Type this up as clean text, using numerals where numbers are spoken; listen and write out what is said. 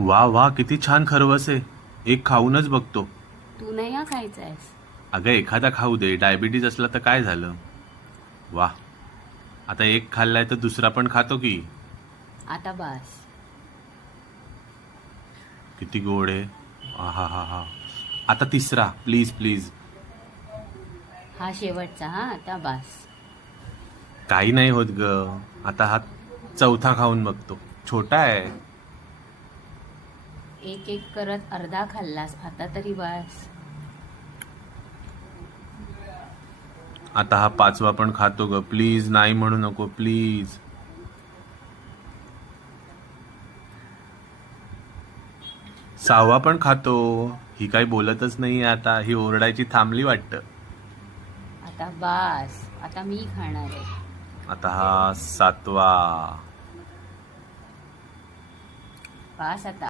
वा वा, किती छान खरवस आहे. एक खाऊनच बघतो. तू नाही हा खायचा आहेस. अगं एखादा खाऊ दे, डायबिटीज असला तर काय झालं. वा, आता एक खाल्लाय तर दुसरा पण खातो की. आता बास. किती गोड आहे. हा हा हा. आता तिसरा, प्लीज प्लीज. हा शेवटचा हा, आता बास. काही नाही होत ग. आता हा चौथा खाऊन बघतो. छोटा आहे. एक एक करत अर्धा खाल्लास, आता तरी बास. आता हा पाचवा पण खातो ग. प्लीज नाही म्हणू नको प्लीज. सहावा पण खातो. ही काही बोलतच नाहीये आता. ही ओरडायची थांबली वाटतं. आता बास. आता मी खाणार आहे. आता हा सातवा. बास आता.